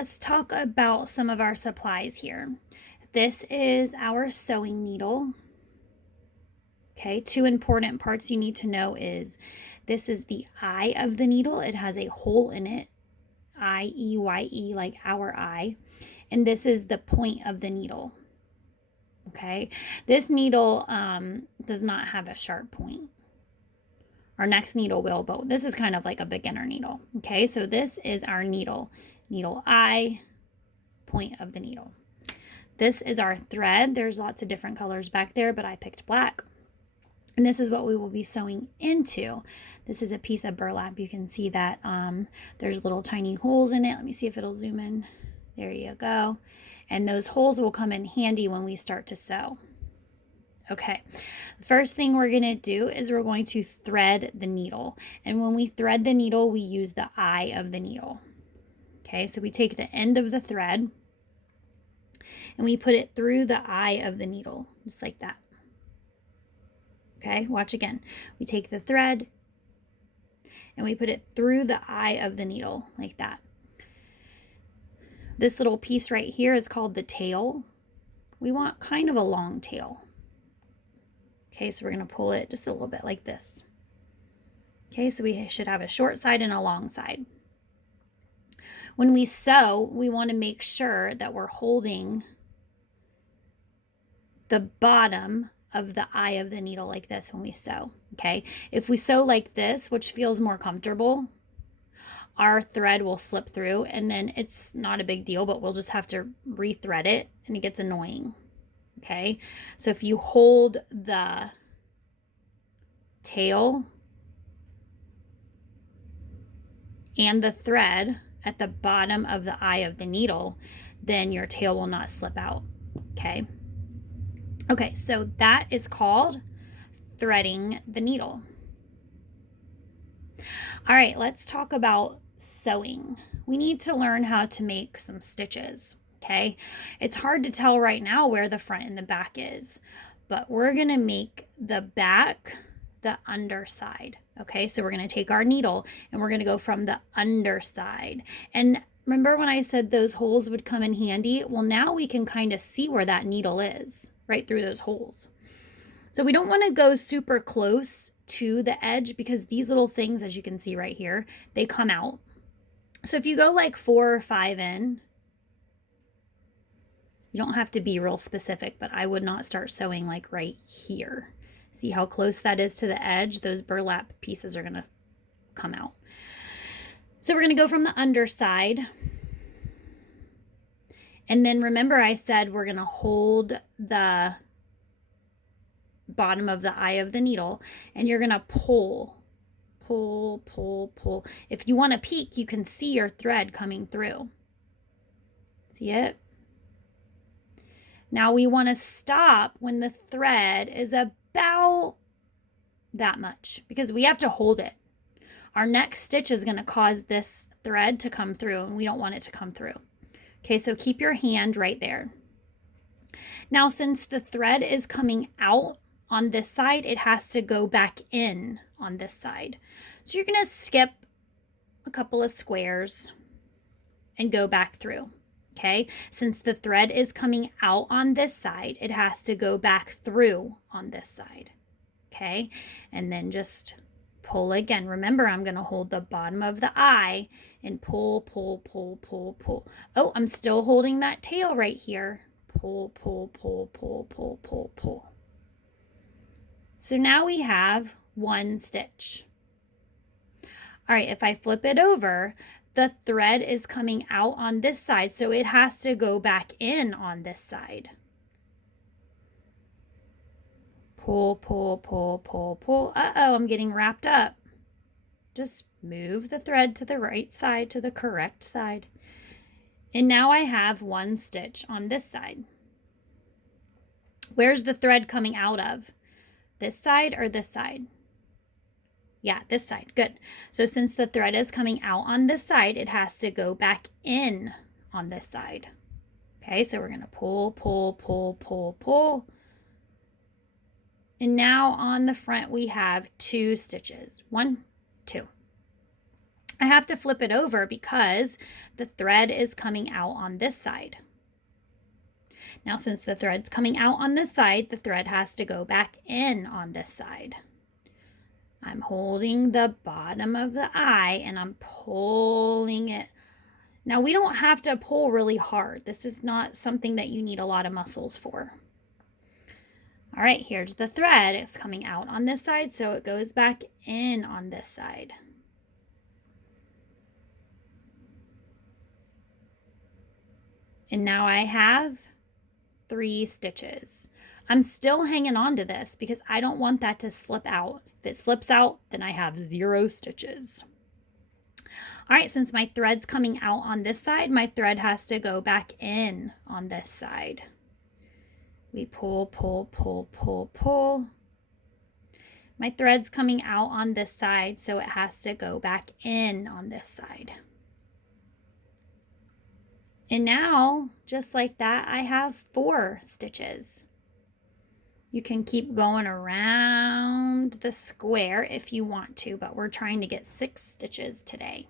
Let's talk about some of our supplies here. This is our sewing needle. Okay, two important parts you need to know is this is the eye of the needle. It has a hole in it, I-E-Y-E, like our eye. And this is the point of the needle. Okay, this needle does not have a sharp point. Our next needle will, but this is kind of like a beginner needle. Okay, so this is our needle. Needle eye, point of the needle. This is our thread. There's lots of different colors back there, but I picked black. And this is what we will be sewing into. This is a piece of burlap. You can see that there's little tiny holes in it. Let me see if it'll zoom in. There you go. And those holes will come in handy when we start to sew. Okay, the first thing we're going to do is we're going to thread the needle. And when we thread the needle, we use the eye of the needle. Okay, so we take the end of the thread and we put it through the eye of the needle, just like that. Okay, watch again. We take the thread and we put it through the eye of the needle, like that. This little piece right here is called the tail. We want kind of a long tail. Okay, so we're going to pull it just a little bit like this. Okay, so we should have a short side and a long side. When we sew, we want to make sure that we're holding the bottom of the eye of the needle like this when we sew. Okay, if we sew like this, which feels more comfortable, our thread will slip through and then it's not a big deal, but we'll just have to rethread it and it gets annoying. Okay, so if you hold the tail and the thread at the bottom of the eye of the needle, then your tail will not slip out. Okay. Okay, so that is called threading the needle. All right, let's talk about sewing. We need to learn how to make some stitches. Okay, it's hard to tell right now where the front and the back is, but we're gonna make the back the underside. Okay, so we're gonna take our needle and we're gonna go from the underside. And remember when I said those holes would come in handy? Well, now we can kind of see where that needle is right through those holes. So we don't want to go super close to the edge because these little things, as you can see right here, they come out. So if you go like 4 or 5 in, you don't have to be real specific, but I would not start sewing like right here. See how close that is to the edge? Those burlap pieces are going to come out. So we're going to go from the underside. And then remember I said we're going to hold the bottom of the eye of the needle and you're going to pull. If you want to peek, you can see your thread coming through. See it? Now we want to stop when the thread is about that much because we have to hold it. Our next stitch is going to cause this thread to come through and we don't want it to come through. Okay, so keep your hand right there. Now, since the thread is coming out on this side, it has to go back in on this side. So you're going to skip a couple of squares and go back through. Okay, since the thread is coming out on this side, it has to go back through on this side. Okay, and then just pull again. Remember, I'm going to hold the bottom of the eye and pull. Oh, I'm still holding that tail right here. Pull. So now we have one stitch. All right, if I flip it over, the thread is coming out on this side, so it has to go back in on this side. Pull. Uh-oh, I'm getting wrapped up. Just move the thread to the right side, to the correct side. And now I have one stitch on this side. Where's the thread coming out of? This side or this side? Yeah, this side. Good. So since the thread is coming out on this side, it has to go back in on this side. Okay, so we're going to pull. And now on the front, we have 2 stitches. 1, 2. I have to flip it over because the thread is coming out on this side. Now, since the thread's coming out on this side, the thread has to go back in on this side. I'm holding the bottom of the eye and I'm pulling it. Now, we don't have to pull really hard. This is not something that you need a lot of muscles for. All right, here's the thread. It's coming out on this side, so it goes back in on this side. And now I have 3 stitches. I'm still hanging on to this because I don't want that to slip out. If it slips out, then I have 0 stitches. All right, since my thread's coming out on this side, my thread has to go back in on this side. We pull, pull, pull, pull, pull. My thread's coming out on this side, so it has to go back in on this side. And now, just like that, I have 4 stitches. You can keep going around the square if you want to, but we're trying to get 6 stitches today.